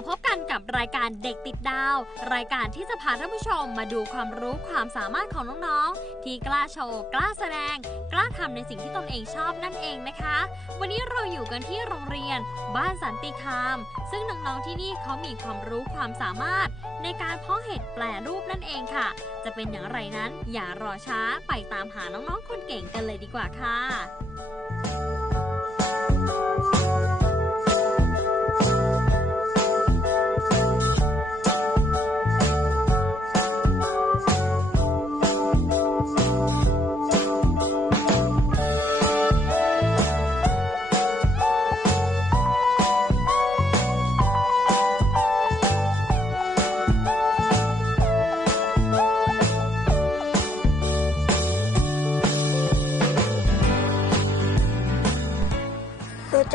าพบกันกับรายการเด็กติดดาว รายการที่จะพาท่านผู้ชมมาดูความรู้ความสามารถของน้องๆ ที่กล้าโชว์ กล้าแสดง กล้าทำในสิ่งที่ตนเองชอบนั่นเองนะคะ วันนี้เราอยู่กันที่โรงเรียน บ้านสันติคาม ซึ่งน้องๆที่นี่เขามีความรู้ความสามารถ ในการเพาะเห็ดแปรรูปนั่นเองค่ะ จะเป็นอย่างไรนั้น อย่ารอช้าไปตามหาน้องๆคนเก่งกันเลยดีกว่าค่ะ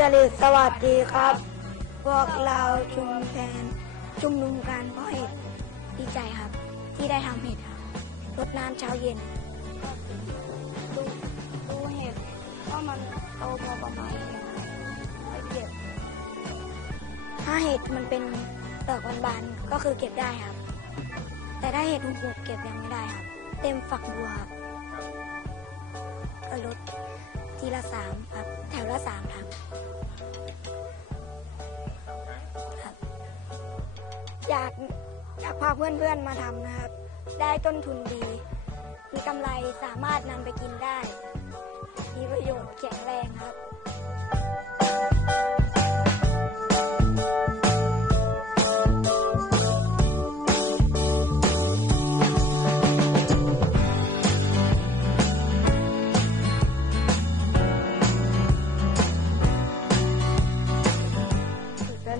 จริตสวัสดีครับ พวกเราชุมแพนชุมนุมการเพาะเห็ดดีใจครับ ที่ได้ทำเห็ดครับรดน้ำเช้าเย็นดูดูเห็ดว่ามันโตพอประมาณไงไปเก็บถ้าเห็ดมันเป็นเปลือกบานๆก็คือเก็บได้ครับ แต่ถ้าเห็ดหุบๆเก็บยังไม่ได้ครับ เต็มฝักบัวครับก็ลดทีละสามครับ แถวละสามครับ ครับอยากอยากพาเพื่อนๆมาทำนะครับ ได้ต้นทุนดี มีกำไรสามารถนำไปกินได้ มีประโยชน์แข็งแรงครับ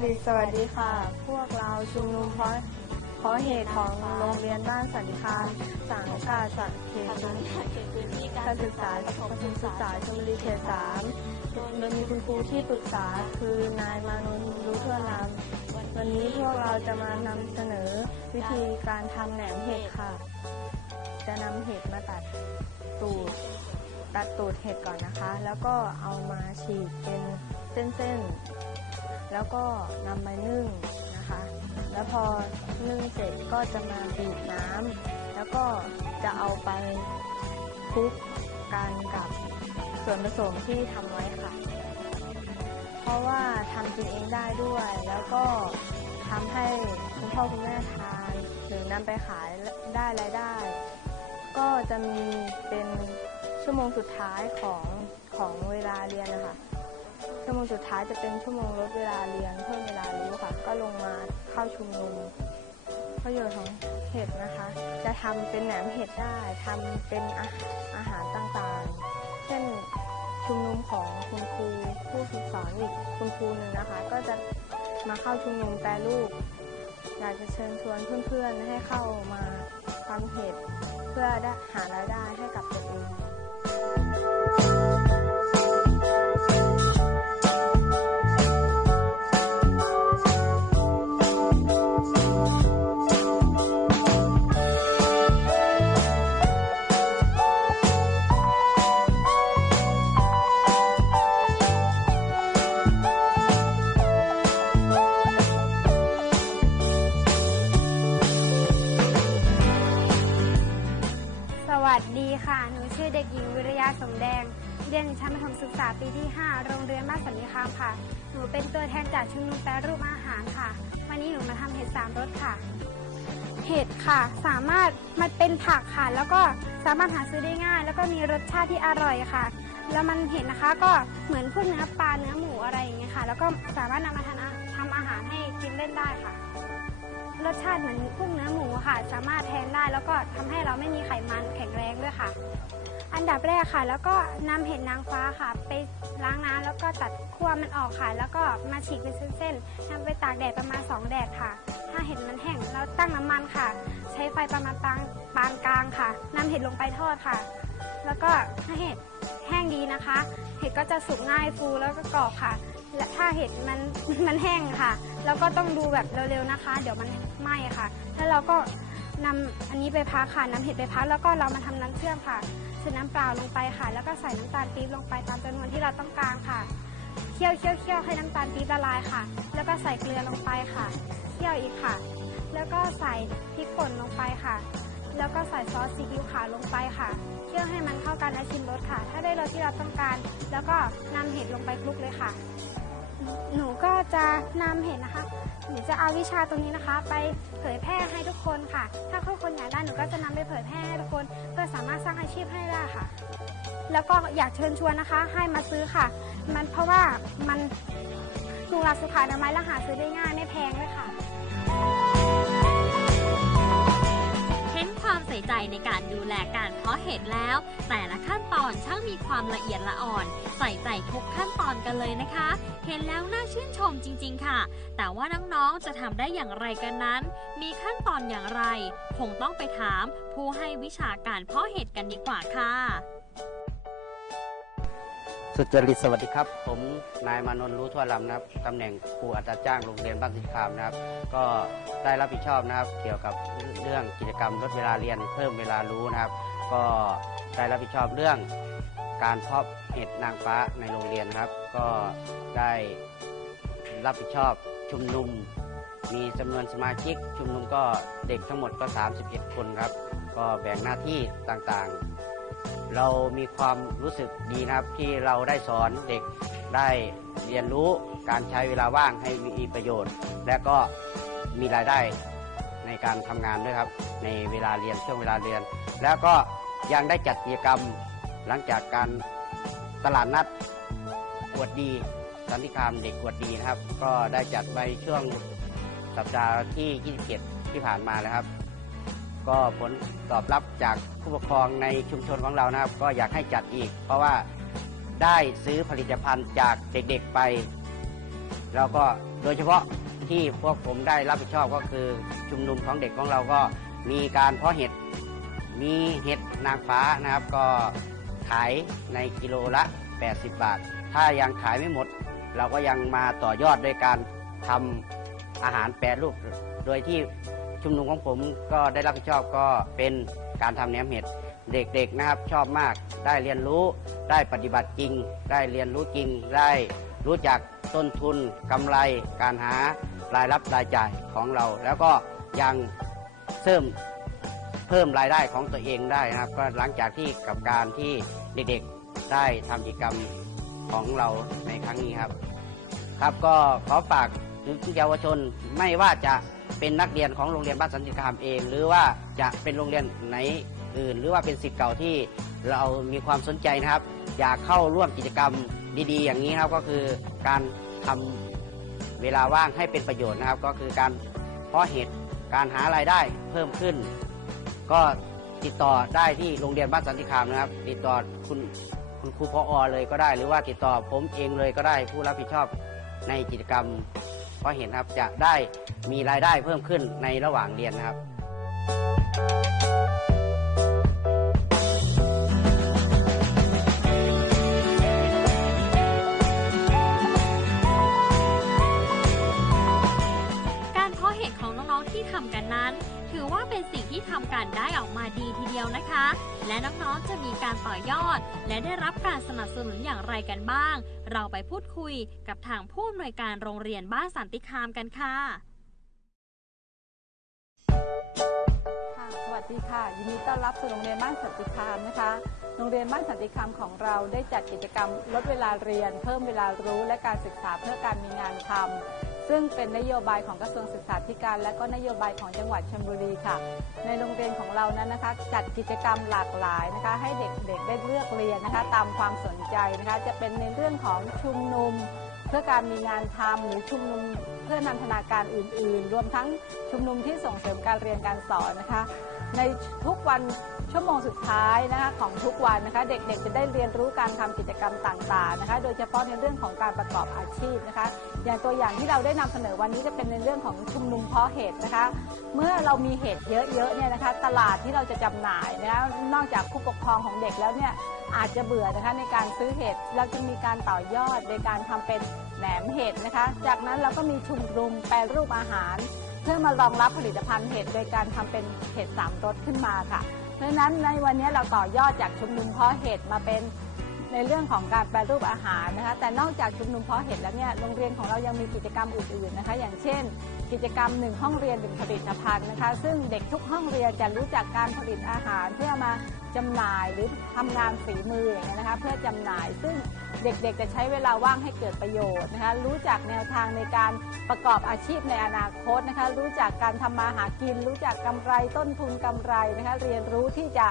ดีสวัสดีค่ะ พวกเราชุมนุมเพราะเพราะเหตุของโรงเรียนบ้านสันติคามสังกัดสังเขตการศึกษาประถมศึกษาชลบุรีเขตสามโดยมีคุณครูที่ปรึกษาคือนายมานุนรู้ทั่วนำวันนี้พวกเราจะมานำเสนอวิธีการทำแหนมเห็ดค่ะ จะนำเห็ดมาตัดตูดตัดตูดเห็ดก่อนนะคะ แล้วก็เอามาฉีกเป็นเส้นๆ แล้วก็นำมานึ่งนะคะ แล้วพอนึ่งเสร็จก็จะมาบีบน้ำแล้วก็จะเอาไปคลุกกันกับส่วนผสมที่ทำไว้ค่ะ เพราะว่าทำกินเองได้ด้วย แล้วก็ทำให้คุณพ่อคุณแม่ทาน หรือนำไปขายได้รายได้ ก็จะมีเป็นชั่วโมงสุดท้ายของของเวลาเรียนนะคะ ชั่วโมงสุดท้ายจะเป็นชั่วโมงลดเวลาเรียนเพิ่มเวลารู้ค่ะ ก็ลงมาเข้าชุมนุมประโยชน์ของเห็ดนะคะ จะทำเป็นแหนมเห็ดได้ทำเป็นอาอาหารต่างๆ เช่นชุมนุมของคุณครูผู้ฝึกสอนอีกคุณครูหนึ่งนะคะ ก็จะมาเข้าชุมนุมแปรรูปอยากจะเชิญชวนเพื่อนๆ ให้เข้ามาทำเห็ดเพื่อได้หารายได้ให้กับตัวเองาคามค่ะ หนูเป็นตัวแทนจากชุมนุมแปรรูปอาหารค่ะ วันนี้หนูมาทำเห็ดสามรสค่ะ เห็ดค่ะ สามารถมันเป็นผักค่ะ แล้วก็สามารถหาซื้อได้ง่าย แล้วก็มีรสชาติที่อร่อยค่ะ แล้วมันเห็ดนะคะก็เหมือนพวกเนื้อปลาเนื้อหมูอะไรอย่างเงี้ยค่ะ แล้วก็สามารถนำมาทำอาทำอาหารให้กินเล่นได้ค่ะ รสชาติเหมือนพวกเนื้อหมูค่ะ สามารถแทนได้แล้วก็ทำให้เราไม่มีไขมัน ด้วยค่ะ อันดับแรกค่ะ แล้วก็นำเห็ดนางฟ้าค่ะ ไปล้างน้ำแล้วก็ตัดขั้วมันออกค่ะ แล้วก็มาฉีกเป็นเส้นๆนำไปตากแดดประมาณ 2 แดดค่ะ ถ้าเห็ดมันแห้งเราตั้งน้ำมันค่ะ ใช้ไฟประมาณปานปานกลางค่ะนำเห็ดลงไปทอดค่ะ แล้วก็ถ้าเห็ดแห้งดีนะคะ เห็ดก็จะสุกง่ายฟูแล้วก็กรอบค่ะ และถ้าเห็ดมันมันแห้งค่ะ แล้วก็ต้องดูแบบเร็วๆนะคะ เดี๋ยวมันไหม้ค่ะ แล้วเราก็ นำอันนี้ไปพักค่ะน้ำเห็ดไปพักแล้วก็เรามาทำน้ำเชื่อมค่ะใส่น้ำเปล่าลงไปค่ะ แล้วก็ใส่น้ำตาลปี๊บลงไปตามจำนวนที่เราต้องการค่ะเคี่ยวเคี่ยวเคี่ยวให้น้ำตาลปี๊บละลายค่ะ แล้วก็ใส่เกลือลงไปค่ะเคี่ยวอีกค่ะ แล้วก็ใส่พริกป่นลงไปค่ะ แล้วก็ใส่ซอสซีอิ๊วขาวลงไปค่ะเคี่ยวให้มันเข้ากันและชิมรสค่ะ ถ้าได้รสที่เราต้องการ แล้วก็นำเห็ดลงไปคลุกเลยค่ะ หนูก็จะนำเห็นนะคะ หนูจะเอาวิชาตรงนี้นะคะ ไปเผยแพร่ให้ทุกคนค่ะ ถ้าทุกคนอยากได้หนูก็จะนำไปเผยแพร่ให้ทุกคน เพื่อสามารถสร้างอาชีพให้ได้ค่ะ แล้วก็อยากเชิญชวนนะคะ ให้มาซื้อค่ะ มันเพราะว่ามันถูกหลักสุขานามัยและหาซื้อได้ง่ายไม่แพงเลยค่ะ ใจในการดูแลการเพาะเห็ดแล้ว แต่ละขั้นตอนช่างมีความละเอียดละอ่อน ใส่ใจทุกขั้นตอนกันเลยนะคะ เห็นแล้วน่าชื่นชมจริง ๆ ค่ะ แต่ว่าน้องๆจะทำได้อย่างไรกันนั้น มีขั้นตอนอย่างไร คงต้องไปถามผู้ให้วิชาการเพาะเห็ดกันดีกว่าค่ะ สุจริตสวัสดีครับ ผมนายมานนท์รู้ทั่วลำนะครับตำแหน่งครูอัตราจ้างโรงเรียนบ้านสิงคามนะครับ ก็ได้รับผิดชอบนะครับ เกี่ยวกับเรื่องกิจกรรมลดเวลาเรียนเพิ่มเวลารู้นะครับ ก็ได้รับผิดชอบเรื่องการเพาะเห็ดนางฟ้าในโรงเรียนครับ ก็ได้รับผิดชอบชุมนุม มีจำนวนสมาชิก ชุมนุมก็เด็กทั้งหมดก็ 31 คนครับ ก็แบ่งหน้าที่ต่างๆ เรามีความรู้สึกดีนะครับที่เราได้สอนเด็กได้เรียนรู้การใช้เวลาว่างให้มีประโยชน์ และก็มีรายได้ในการทำงานด้วยครับ ในเวลาเรียนช่วงเวลาเรียน แล้วก็ยังได้จัดกิจกรรมหลังจากการตลาดนัดกวดดีสันติคามเด็กกวดดีนะครับ ก็ได้จัดไว้ช่วงสัปดาห์ที่ 27 ที่ผ่านมาแล้วครับ ก็ผลตอบรับจากผู้ปกครองในชุมชนของเรานะครับ ก็อยากให้จัดอีก เพราะว่าได้ซื้อผลิตภัณฑ์จากเด็กๆไป แล้วก็โดยเฉพาะที่พวกผมได้รับผิดชอบก็คือชุมนุมของเด็กของเราก็มีการเพาะเห็ดมีเห็ดนางฟ้านะครับ ก็ขายในกิโลละ 80 บาท ถ้ายังขายไม่หมด เราก็ยังมาต่อยอดด้วยการทำอาหารแปรรูป โดยที่ ชุมนุมของผมก็ได้รับผิดชอบก็เป็นการทำแหนมเห็ดเด็กๆนะครับชอบมาก ได้เรียนรู้ ได้ปฏิบัติจริง ได้เรียนรู้จริง ได้รู้จักต้นทุนกำไร การหารายรับรายจ่ายของเรา แล้วก็ยังเสริมเพิ่มรายได้ของตัวเองได้นะครับ ก็หลังจากที่กับการที่เด็กๆได้ทำกิจกรรมของเราในครั้งนี้ครับ ครับก็ขอฝากถึงเยาวชนไม่ว่าจะ เป็นนักเรียนของโรงเรียนบ้านสันติธรรมเอง หรือว่าจะเป็นโรงเรียนไหนอื่น หรือว่าเป็นสิทธิ์เก่าที่เรามีความสนใจนะครับ อยากเข้าร่วมกิจกรรมดีๆ อย่างนี้ครับก็คือการทำเวลาว่างให้เป็นประโยชน์นะครับ ก็คือการเพาะเห็ดการหารายได้เพิ่มขึ้น ก็ติดต่อได้ที่โรงเรียนบ้านสันติคามนะครับ ติดต่อคุณคุณครูพออเลยก็ได้ หรือว่าติดต่อผมเองเลยก็ได้ผู้รับผิดชอบในกิจกรรม เพราะเห็นครับจะได้มีรายได้เพิ่มขึ้นในระหว่างเรียนนะครับ อว่าเป็นสิ่งที่ทำกันได้ออกมาดีทีเดียวนะคะ และน้องๆจะมีการต่อยอด และได้รับการสนับสนุนอย่างไรกันบ้าง เราไปพูดคุยกับทางผู้อำนวยการโรงเรียนบ้านสันติคามกันค่ะค่ะสวัสดีค่ะ ยินดีต้อนรับสู่โรงเรียนบ้านสันติคามนะคะ โรงเรียนบ้านสันติคามของเราได้จัดกิจกรรมลดเวลาเรียน เพิ่มเวลารู้ และการศึกษาเพื่อการมีงานทำ ซึ่งเป็นนโยบายของกระทรวงศึกษาธิการ และก็นโยบายของจังหวัดชลบุรีค่ะ ในโรงเรียนของเรานั้นนะคะ จัดกิจกรรมหลากหลายนะคะ ให้เด็กๆได้เลือกเรียนนะคะ ตามความสนใจนะคะ จะเป็นในเรื่องของชุมนุม เพื่อการมีงานทำหรือชุมนุมเพื่อนันทนาการอื่น ๆ รวมทั้งชุมนุมที่ส่งเสริมการเรียนการสอนนะคะ ในทุกวัน ชั่วโมงสุดท้ายนะคะของทุกวันนะคะ เด็กๆจะได้เรียนรู้การทำกิจกรรมต่างๆนะคะ โดยเฉพาะในเรื่องของการประกอบอาชีพนะคะ อย่างตัวอย่างที่เราได้นำเสนอวันนี้จะเป็นในเรื่องของชุมนุมเพาะเห็ดนะคะ เมื่อเรามีเห็ดเยอะๆเนี่ยนะคะ ตลาดที่เราจะจำหน่ายนะคะนอกจากผู้ปกครองของเด็กแล้วเนี่ยอาจจะเบื่อนะคะในการซื้อเห็ดเราจะมีการต่อยอดในการทำเป็นแหนมเห็ดนะคะ จากนั้นเราก็มีชุมนุมแปรรูปอาหาร เพื่อมารองรับผลิตภัณฑ์เห็ดโดยการทำเป็นเห็ดสามรสขึ้นมาค่ะ เพราะฉะนั้นในวันนี้เราต่อยอดจากชุมนุมเพาะเห็ดมาเป็นในเรื่องของการแปรรูปอาหารนะคะแต่นอกจากชุมนุมเพาะเห็ดแล้วเนี่ยโรงเรียนของเรายังมีกิจกรรมอื่นๆนะคะ อย่างเช่น กิจกรรมหนึ่งห้องเรียนหนึ่งผลิตภัณฑ์นะคะ ซึ่งเด็กทุกห้องเรียนจะรู้จักการผลิตอาหารเพื่อมาจำหน่ายหรือทำงานฝีมืออย่างเงี้ยนะคะ เพื่อจำหน่ายซึ่งเด็กๆ จะใช้เวลาว่างให้เกิดประโยชน์นะคะ รู้จักแนวทางในการประกอบอาชีพในอนาคตนะคะ รู้จักการทำมาหากิน รู้จักกำไรต้นทุนกำไรนะคะ เรียนรู้ที่จะ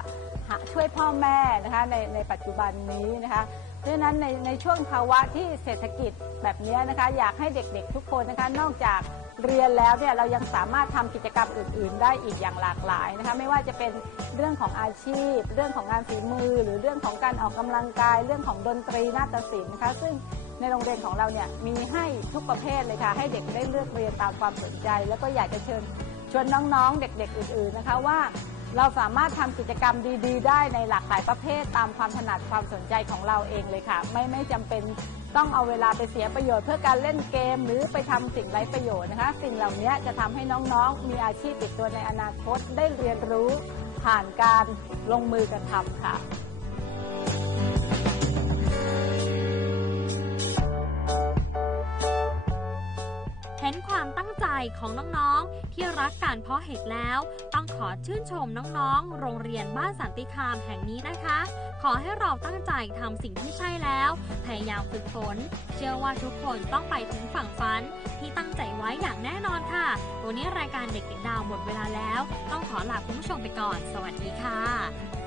ช่วยพ่อแม่นะคะในในปัจจุบันนี้นะคะเพราะฉะนั้นในในช่วงภาวะที่เศรษฐกิจแบบนี้นะคะ อยากให้เด็กๆทุกคนนะคะนอกจาก เรียนแล้วเนี่ยเรายังสามารถทำกิจกรรมอื่น ๆ ได้อีกอย่างหลากหลายนะคะไม่ว่าจะเป็นเรื่องของอาชีพ เรื่องของงานฝีมือ หรือเรื่องของการออกกำลังกาย เรื่องของดนตรีนาฏศิลป์นะคะซึ่งในโรงเรียนของเราเนี่ยมีให้ทุกประเภทเลยค่ะให้เด็กได้เลือกเรียนตามความสนใจ แล้วก็อยากจะเชิญชวนน้องๆ เด็กๆ อื่น ๆนะคะว่า เราสามารถทำกิจกรรมดี ๆ ได้ในหลากหลายประเภท ตามความถนัดความสนใจของเราเองเลยค่ะ ไม่ไม่จำเป็นต้องเอาเวลาไปเสียประโยชน์เพื่อการเล่นเกม หรือไปทำสิ่งไร้ประโยชน์นะคะ สิ่งเหล่านี้จะทำให้น้องๆ มีอาชีพติดตัวในอนาคตได้เรียนรู้ ผ่านการลงมือกระทำค่ะ ของน้องๆ ที่รักการเพาะเห็ดแล้ว ต้องขอชื่นชมน้องๆ โรงเรียนบ้านสันติคามแห่งนี้นะคะ ขอให้เราตั้งใจทำสิ่งที่ใช่แล้ว พยายามฝึกฝน เชื่อว่าทุกคนต้องไปถึงฝั่งฝัน ที่ตั้งใจไว้อย่างแน่นอนค่ะวันนี้รายการเด็กติดดาวหมดเวลาแล้ว ต้องขอลาคุณผู้ชมไปก่อน สวัสดีค่ะ